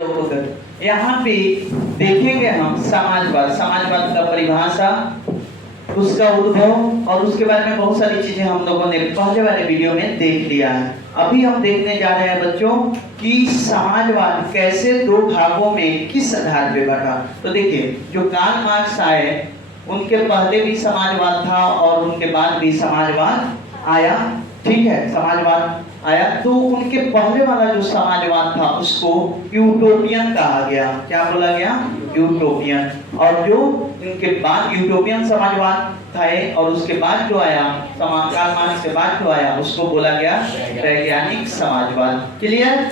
यहाँ पे देखेंगे हम समाजवाद। समाजवाद का परिभाषा, उसका उद्भव और उसके बारे में बहुत सारी चीजें हम लोगों ने पहले वाले वीडियो में देख लिया है। अभी हम देखने जा रहे हैं बच्चों कि समाजवाद कैसे दो भागों में किस आधार पे बटा। तो देखिए, जो कार्ल मार्क्स आए उनके पहले भी समाजवाद था और उनके बाद भी समाजवाद आया। ठीक है, समाजवाद आया तो उनके पहले वाला जो समाजवाद था उसको यूटोपियन कहा गया। क्या बोला गया? यूटोपियन। और जो इनके बाद यूटोपियन समाजवाद था और उसके बाद जो आया कार्ल मार्क्स के बाद जो आया उसको बोला गया वैज्ञानिक समाजवाद। क्लियर?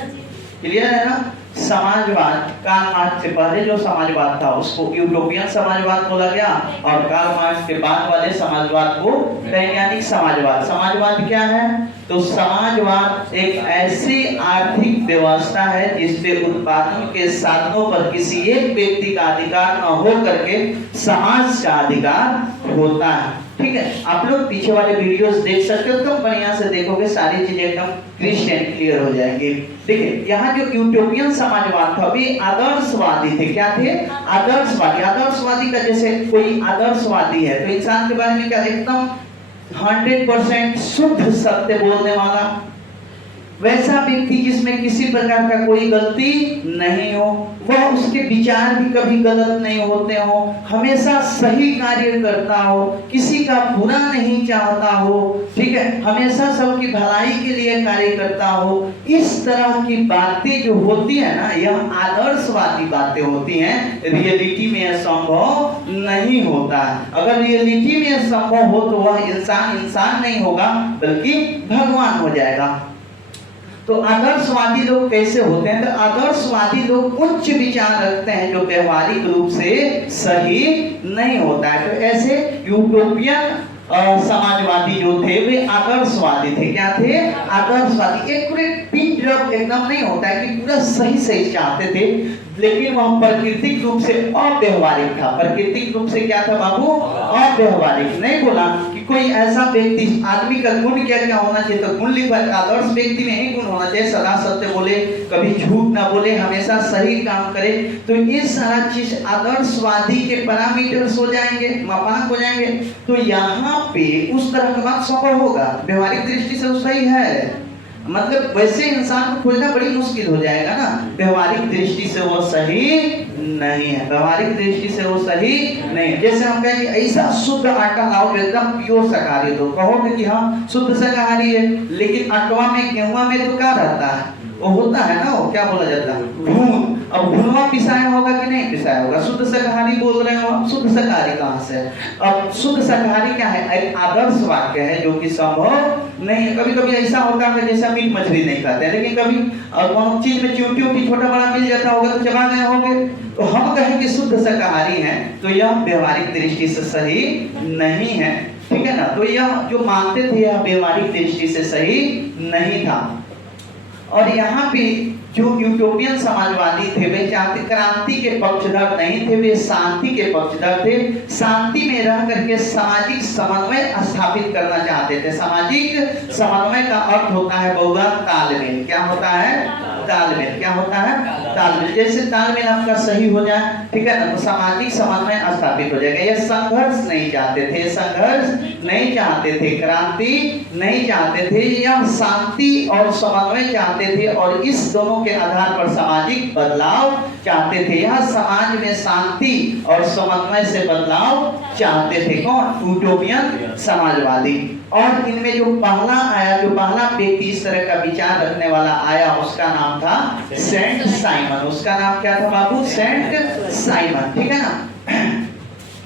क्लियर है ना? समाजवाद कार्ल मार्क्स से पहले जो समाजवाद था उसको यूटोपियन समाजवाद बोला गया और कार्ल मार्क्स के बाद वाले समाजवाद को वैज्ञानिक समाजवाद। समाजवाद क्या है? तो समाजवाद एक ऐसी आर्थिक व्यवस्था है जिसपे उत्पादन के साधनों पर किसी एक व्यक्ति का अधिकार न हो करके समाज का अधिकार होता है। ठीक है, आप लोग पीछे वाले वीडियोस देख सकते हो, तो बढ़िया से देखोगे, सारी चीजें एकदम क्रिस्टल क्लियर हो जाएंगी। देखिए, यहाँ जो यूटोपियन समाजवाद था वे आदर्शवादी थे। क्या थे? आदर्शवादी। आदर्शवादी का जैसे कोई आदर्शवादी है तो इंसान के बारे में क्या, एकदम 100% शुद्ध सत्य बोलने वाला, वैसा व्यक्ति जिसमें किसी प्रकार का कोई गलती नहीं हो, वह उसके विचार भी कभी गलत नहीं होते हो, हमेशा सही कार्य करता हो, किसी का बुरा नहीं चाहता हो, ठीक है, हमेशा सबकी भलाई के लिए कार्य करता हो। इस तरह की बातें जो होती है ना, यह आदर्शवादी बातें होती हैं। रियलिटी में यह संभव नहीं होता। अगर रियलिटी में यह संभव हो तो वह इंसान नहीं होगा बल्कि भगवान हो जाएगा। तो आदर्शवादी लोग कैसे होते हैं? तो आदर्शवादी लोग उच्च विचार रखते हैं जो व्यवहारिक रूप से सही नहीं होता है। तो ऐसे यूटोपियन समाजवादी जो थे वे आदर्शवादी थे। क्या थे? आदर्शवादी। एक पूरे पिन ड्रॉप एकदम नहीं होता है कि पूरा सही सही चाहते थे, लेकिन वह प्राकृतिक रूप से अव्यवहारिक था। प्राकृतिक रूप से क्या था बाबू? अव्यवहारिक। नहीं बोला कि कोई ऐसा व्यक्ति, आदमी का गुण क्या क्या होना चाहिए, तो गुण लिखा आदर्श व्यक्ति में ही गुण होना चाहिए, सदा सत्य बोले, कभी झूठ ना बोले, हमेशा सही काम करे। तो ये सारा चीज आदर्शवादी के पैरामीटर्स हो जाएंगे, मापांक हो जाएंगे। तो यहाँ पे उस तरह का बात संभव होगा? व्यवहारिक दृष्टि से वो सही है, मतलब वैसे इंसान को खोजना बड़ी मुश्किल हो जाएगा ना। व्यवहारिक दृष्टि से वो सही नहीं है, व्यवहारिक दृष्टि से वो सही नहीं। जैसे हम कहेंगे ऐसा शुद्ध आटा लाओ एकदम प्योर शाकाहारी, तो कहोगे कि हाँ शुद्ध शाकाहारी है, लेकिन अटवा में गेहूं में तो क्या रहता है? वो होता है ना, वो क्या बोला जाता है? घून। अब घुनवा पिसाया होगा कि नहीं पिसाया होगा? शुद्ध शाकाहारी बोल रहे हो आप, शुद्ध शाकाहारी कहाँ से? अब शुद्ध शाकाहारी क्या है? एक आदर्श वाक्य है जो कि संभव नहीं है। कभी कभी ऐसा होता है जैसा मीट मछली नहीं खाते, लेकिन कभी कौन चीज में च्यूटी छोटा बड़ा मिल जाता होगा तो चबा गए होंगे, तो हम कहेंगे शुद्ध शाकाहारी हैं, तो यह व्यवहारिक दृष्टि से सही नहीं है। ठीक है ना? तो यह जो मानते थे यह व्यवहारिक दृष्टि से सही नहीं था। और यहाँ पे जो यूटोपियन समाजवादी थे वे चाहते, क्रांति के पक्षधर नहीं थे, वे शांति के पक्षधर थे। शांति में रह करके सामाजिक समन्वय स्थापित करना चाहते थे। सामाजिक समन्वय का अर्थ होता है बहुगा तालमेल। क्या होता है? तालमेल। क्या होता है? तालमेल। जैसे तालमेल आपका सही हो जाए, ठीक है ना, तो सामाजिक समन्वय स्थापित हो जाएगा। ये संघर्ष नहीं चाहते थे, संघर्ष नहीं चाहते थे, क्रांति नहीं चाहते थे, यह शांति और समन्वय चाहते थे और इस दोनों के आधार पर सामाजिक बदलाव चाहते थे। यह समाज में शांति और समन्वय से बदलाव चाहते थे। कौन? यूटोपियन समाजवादी। और इनमें जो पहला आया, जो पहला व्यक्ति इस तरह का विचार रखने वाला आया, उसका नाम था सेंट साइमन। उसका नाम क्या था बाबू? Saint Simon. ठीक है ना?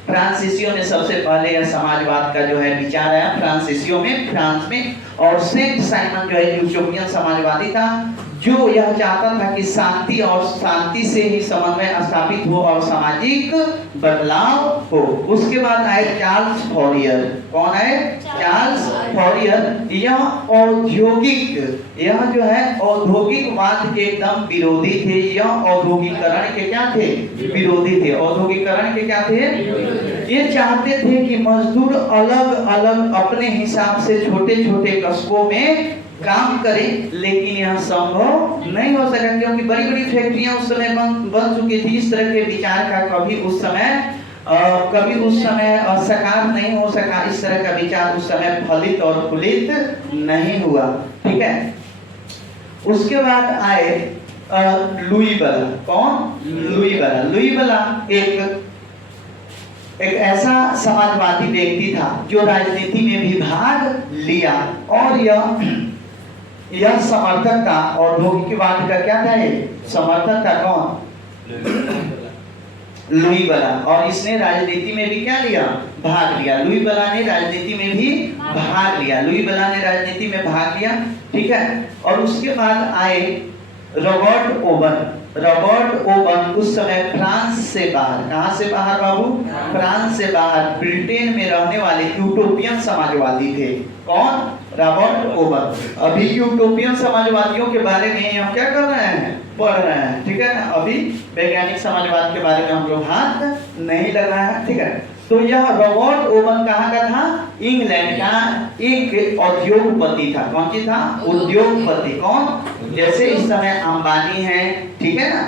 फ्रांसीसियों में सबसे पहले यह समाजवाद का जो है विचार आया, फ्रांसीसियों में, फ्रांस में। और सेंट साइमन जो है यूटोपियन समाजवादी था, जो यह चाहता था कि शांति और शांति से ही समन्वय स्थापित हो और सामाजिक बदलाव हो। उसके बाद आए चार्ल्स फॉरियर। कौन है? चार्ल्स फॉरियर। यह जो है औद्योगिकवाद के एकदम विरोधी थे। यह औद्योगिकरण के क्या थे? विरोधी थे। औद्योगिकरण के क्या थे? ये चाहते थे कि मजदूर अलग अलग अपने हिसाब से छोटे छोटे कस्बों में काम करें, लेकिन यह संभव नहीं हो सका क्योंकि बड़ी बड़ी फैक्ट्रियां उस समय बन चुकी थी। इस तरह के विचार का कभी उस समय साकार नहीं हो सका। इस तरह का विचार उस समय फलित और फूलित नहीं हुआ। ठीक है, उसके बाद आए लुई बला। कौन? लुई बला। लुई बला एक ऐसा समाजवादी व्यक्ति था जो राजनीति में भी भाग लिया और यह समर्थक था औद्योगिकवाद का। क्या था ये? समर्थक था। कौन? लुई बला। और इसने राजनीति में भी क्या लिया? भाग लिया। लुई बला ने राजनीति में भी भाग लिया। लुई बला ने राजनीति में भाग लिया। ठीक है, और उसके बाद आए रॉबर्ट ओवन। रॉबर्ट ओवन उस समय फ्रांस से बाहर, कहां से बाहर बाबू? फ्रांस से बाहर ब्रिटेन में रहने वाले यूटोपियन समाजवादी थे। कौन? Robert oven. अभी यूटोपियन समाजवादियों के बारे में हम क्या कर रहे हैं? पढ़ रहे हैं। ठीक है ना, अभी वैज्ञानिक समाजवाद के बारे में हम लोग हाथ नहीं लगाए हैं। ठीक है, तो यह रॉबर्ट ओवन कहाँ का था? इंग्लैंड का एक उद्योगपति था। कौन सी था? उद्योगपति। कौन? जैसे इस समय अंबानी है, ठीक है ना,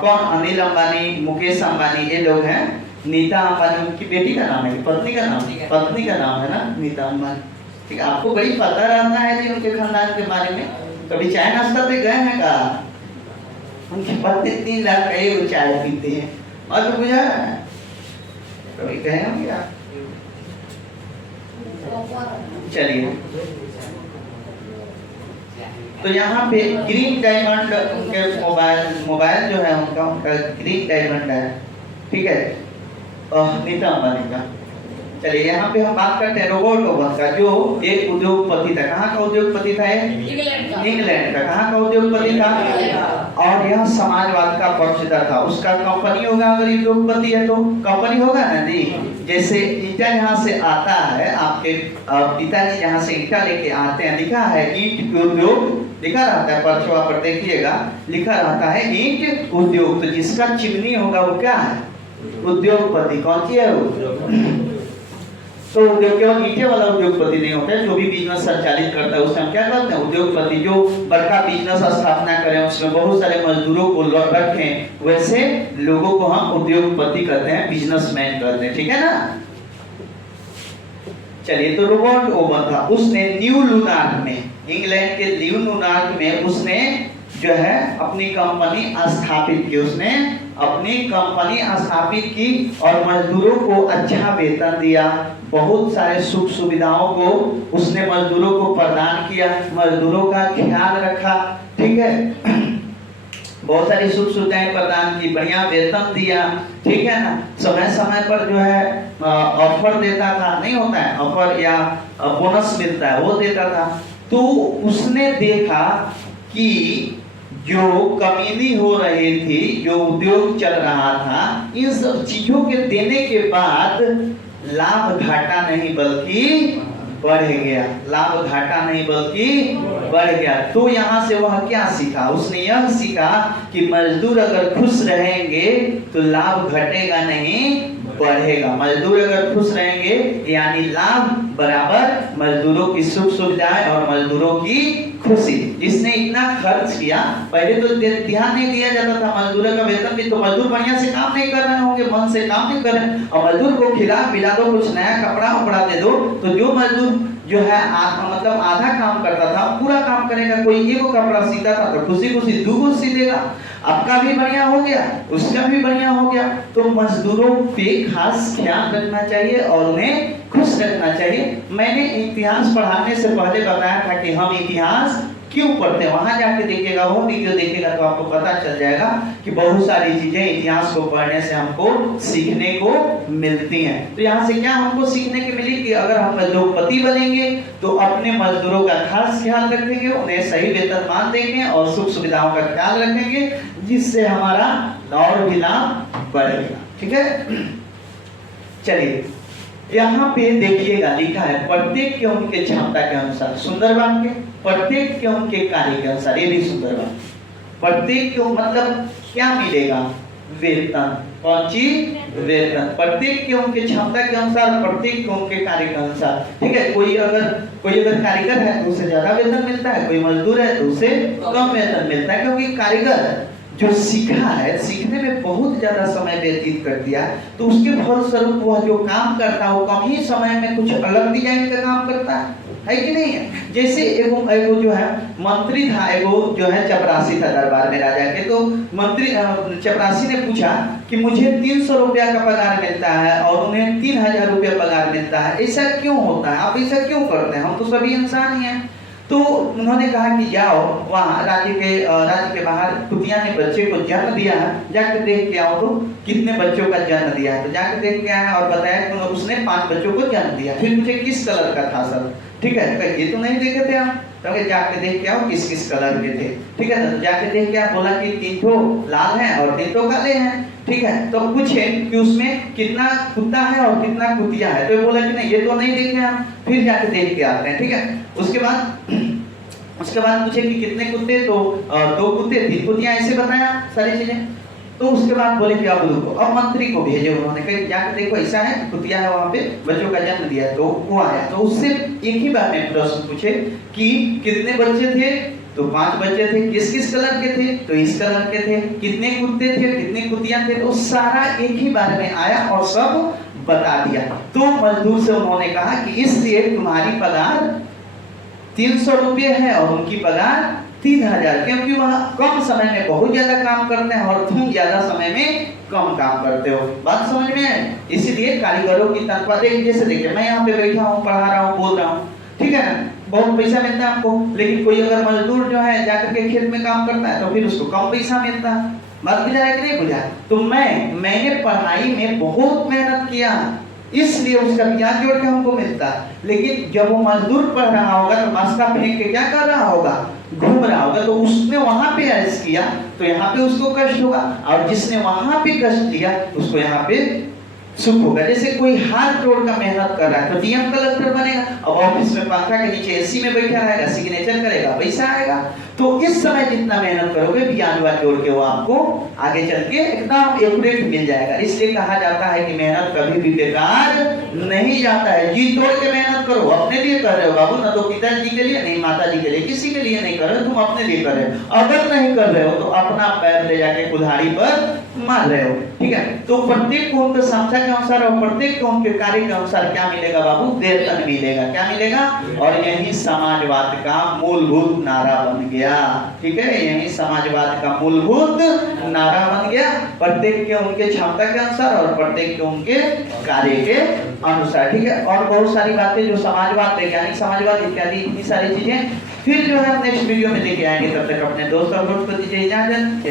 कौन? अनिल अंबानी, मुकेश अंबानी, ये लोग हैं। नीता अंबानी उनकी बेटी का नाम है, पत्नी का नाम? पत्नी का नाम है ना, नीता अंबानी। ठीक है, आपको बड़ी पता रहता है जी उनके खानदान के बारे में। कभी चाय नाश्ता पे गए हैं का? उनकी पत्नी 3 लाख का चाय पीते हैं और तो बुझा कभी गए होंगे आप? चलिए, तो यहाँ पे ग्रीन डायमंड उनके मोबाइल जो है उनका ग्रीन डायमंड है। ठीक है, नीता अंबानी का। चलिए, यहाँ पे हम बात करते हैं रॉबर्ट ओवन का, जो एक उद्योगपति था। कहाँ का उद्योगपति था? इंग्लैंड का। कहाँ का उद्योगपति था? और यह समाजवाद का पक्षधर था। उसका कंपनी होगा, अगर उद्योगपति है तो कंपनी होगा ना जी। जैसे ईटा यहाँ से आता है, आपके पिताजी जहाँ से ईटा लेके आते हैं, लिखा है ईंट उद्योग, लिखा रहता है पर्चवा पर, देखिएगा लिखा रहता है ईंट उद्योग। तो जिसका चिमनी होगा वो क्या है? उद्योगपति। कौन सी है वो? तो केवल ईंटे वाला उद्योगपति नहीं होता है, जो भी बिजनेस संचालित करता है उसे हम क्या कहते हैं? उद्योगपति। जो बड़का बिजनेस स्थापना करें, उसमें बहुत सारे मजदूरों को रखें, वैसे लोगों को हम उद्योगपति कहते हैं, बिजनेसमैन कहते हैं। ठीक है ना। चलिए, तो रॉबर्ट ओवन था, उसने न्यू लुनार्क में, इंग्लैंड के न्यू लुनार्क में उसने जो है अपनी कंपनी स्थापित की। उसने अपनी कंपनी स्थापित की और मजदूरों को अच्छा वेतन दिया, बहुत सारे सुख सुविधाओं को उसने मजदूरों को प्रदान किया, मजदूरों का ख्याल रखा। ठीक है, बहुत सारी सुख सुविधाएं प्रदान की, बढ़िया वेतन दिया। ठीक है ना, समय समय पर जो है ऑफर देता था, नहीं होता है ऑफर या बोनस मिलता है, वो देता था। तो उसने देखा कि जो कमीनी हो रही थी, जो उद्योग चल रहा था, इन सब चीजों के देने के बाद लाभ घाटा नहीं बल्कि बढ़ गया। लाभ घाटा नहीं बल्कि बढ़ गया। तो यहाँ से वह क्या सीखा? उसने यह सीखा कि मजदूर अगर खुश रहेंगे तो लाभ घटेगा नहीं, बढ़ेगा। मजदूर अगर खुश रहेंगे यानी लाभ बराबर मजदूरों की सुख सुविधाएं और मजदूरों की खुशी। इसने इतना खर्च किया, पहले तो ध्यान नहीं दिया जाता था मजदूरों का वेतन भी, तो मजदूर बढ़िया से काम नहीं कर रहे होंगे, मन से काम नहीं कर रहे, और मजदूर को खिला पिला दो, कुछ नया कपड़ा उपड़ा दे दो, तो जो मजदूर जो है मतलब आधा काम करता था, पूरा काम करेगा। कोई एगो कपड़ा सीता था तो खुशी खुशी 2 गो सी देगा, आपका भी बढ़िया हो गया, उसका भी बढ़िया हो गया। तो मजदूरों पे खास ख्याल रखना चाहिए और उन्हें खुश रखना चाहिए। मैंने इतिहास पढ़ाने से पहले बताया था कि हम इतिहास क्यों पढ़ते हैं, वहां जाके देखिएगा, वो वीडियो देखिएगा तो आपको पता चल जाएगा कि बहुत सारी चीजें इतिहास को पढ़ने से हमको सीखने को मिलती हैं। तो यहाँ से क्या हमको सीखने की मिली कि अगर हम उद्योगपति बनेंगे तो अपने मजदूरों का खास ख्याल रखेंगे, उन्हें सही वेतनमान देंगे और सुख सुविधाओं का ख्याल रखेंगे, जिससे हमारा और भी लाभ बढ़ेगा। ठीक है, चलिए यहाँ पे देखिएगा लिखा है प्रत्येक के उनके क्षमता के अनुसार, सुंदर वाक्य, प्रत्येक के उनके कार्य के अनुसार, ये भी सुंदर वाक्य। प्रत्येक को मतलब क्या मिलेगा? वेतन। कौन सी? वेतन। प्रत्येक के उनके क्षमता के अनुसार, प्रत्येक के उनके कार्य के अनुसार। ठीक है, कोई अगर कारीगर है तो उसे ज्यादा वेतन मिलता है, कोई मजदूर है तो उसे कम वेतन मिलता है, क्योंकि कारीगर जो सीखा है, सीखने में बहुत ज्यादा समय व्यतीत कर दिया, तो उसके फलस्वरूप वह जो काम करता है वो कम ही समय में कुछ अलग डिजाइन का काम करता है कि नहीं है? जैसे एगो जो है मंत्री था, एगो जो है चपरासी था दरबार में राजा के, तो मंत्री चपरासी ने पूछा कि मुझे 300 रुपया का पगार मिलता है और उन्हें 3000 रुपया पगार मिलता है, ऐसा क्यों होता है? आप ऐसा क्यों करते हैं? हम तो सभी इंसान ही हैं। तो उन्होंने कहा कि जाओ वहाँ राज्य के बाहर कुतिया ने बच्चे को जन्म दिया है, जाकर देख के आओ तो कितने बच्चों का जन्म दिया है। तो जाकर देख के आया और बताया कि उसने 5 बच्चों को जन्म दिया। फिर मुझे किस कलर का था सर? ठीक है, तो ये तो नहीं देखे थे हम, तो जाके देख के आओ किस किस कलर के थे। ठीक है, तो जाके देख के आप बोला कि 3 ठो लाल हैं और 3 ठो काले हैं। ठीक है, तो पूछे कि उसमें कितना कुत्ता है और कितना कुतिया है, तो बोला कि नहीं ये तो नहीं देखे हम, फिर जाके देख के आते हैं। ठीक है, उसके बाद पूछे कि कितने कुत्ते, तो 2 कुत्ते 3 कुतियां, ऐसे बताया सारी चीजें। तो उसके बाद बोले कि अब रुको, अब मंत्री को भेजे उन्होंने, कहा जाकर देखो ऐसा है, कुतिया है वहां पे, बच्चों का जन्म दिया है। तो वो आया, तो उससे एक ही बार में प्रश्न पूछे कि कितने बच्चे थे, तो 5 बच्चे थे, किस किस कलर के थे, तो इस कलर के थे, कितने कुत्ते थे, कितनी कुतियां थे, तो सारा एक ही बार में आया और सब बता दिया। तो मजदूर से उन्होंने कहा कि इसलिए तुम्हारी पगार 300 रुपये है और उनकी पगार 3000, क्योंकि वह कम समय में बहुत ज्यादा काम करते हैं और तुम ज्यादा समय में कम काम करते हो। बात समझ में है? इसीलिए कारीगरों की तनख्वाह जैसे देखिए मैं यहाँ पे बैठा हूँ, पढ़ा रहा हूँ, बोल रहा हूँ, ठीक है ना, बहुत पैसा मिलता है आपको, लेकिन कोई अगर मजदूर जो है जाकर के खेत में काम करता है तो फिर उसको कम पैसा मिलता है। बात बुझा है कि नहीं बुझा? तो मैंने पढ़ाई में बहुत मेहनत किया, इसलिए उसका ब्याज जोड़ के हमको मिलता है। लेकिन जब वो मजदूर पढ़ रहा होगा तो मस्का फेंक के क्या कर रहा होगा? घूम रहा होगा, तो उसने वहां पे ऐश किया तो यहाँ पे उसको कष्ट होगा, और जिसने वहां पे कष्ट लिया उसको यहाँ पे सुख होगा। जैसे कोई हाथ तोड़ का मेहनत कर रहा है तो डीएम कलेक्टर बनेगा, अब ऑफिस में पंखा के नीचे एसी में बैठा रहेगा, सिग्नेचर करेगा, पैसा आएगा। तो इस समय जितना मेहनत करोगे ब्याज जोड़ के वो आपको आगे चल के एकदम एक्यूरेट मिल जाएगा। इसलिए कहा जाता है कि मेहनत कभी भी बेकार नहीं जाता है, जी तोड़ के मेहनत करो। अपने लिए कर रहे हो बाबू, ना तो पिताजी के लिए, नहीं माता जी के लिए, किसी के लिए नहीं कर रहे हो, तुम अपने लिए कर रहे हो। अगर नहीं कर रहे हो तो अपना पैर ले जाके कुल्हाड़ी पर मार रहे हो। ठीक है, तो प्रत्येक को उनके क्षमता के अनुसार और प्रत्येक को उनके कार्य के अनुसार क्या मिलेगा बाबू? वेतन मिलेगा। क्या मिलेगा? और यही समाजवाद का मूलभूत नारा बन गया। ठीक है, यही समाजवाद का मूलभूत नारा बन गया, प्रत्येक के उनके क्षमता के अनुसार और प्रत्येक के उनके कार्य के अनुसार। ठीक है, और बहुत सारी बातें जो समाजवाद, वैज्ञानिक समाजवाद इत्यादि इतनी सारी चीजें फिर जो है नेक्स्ट वीडियो में लेके आएंगे। तब तक अपने दोस्त और दोस्त को दीजिए इजाजत।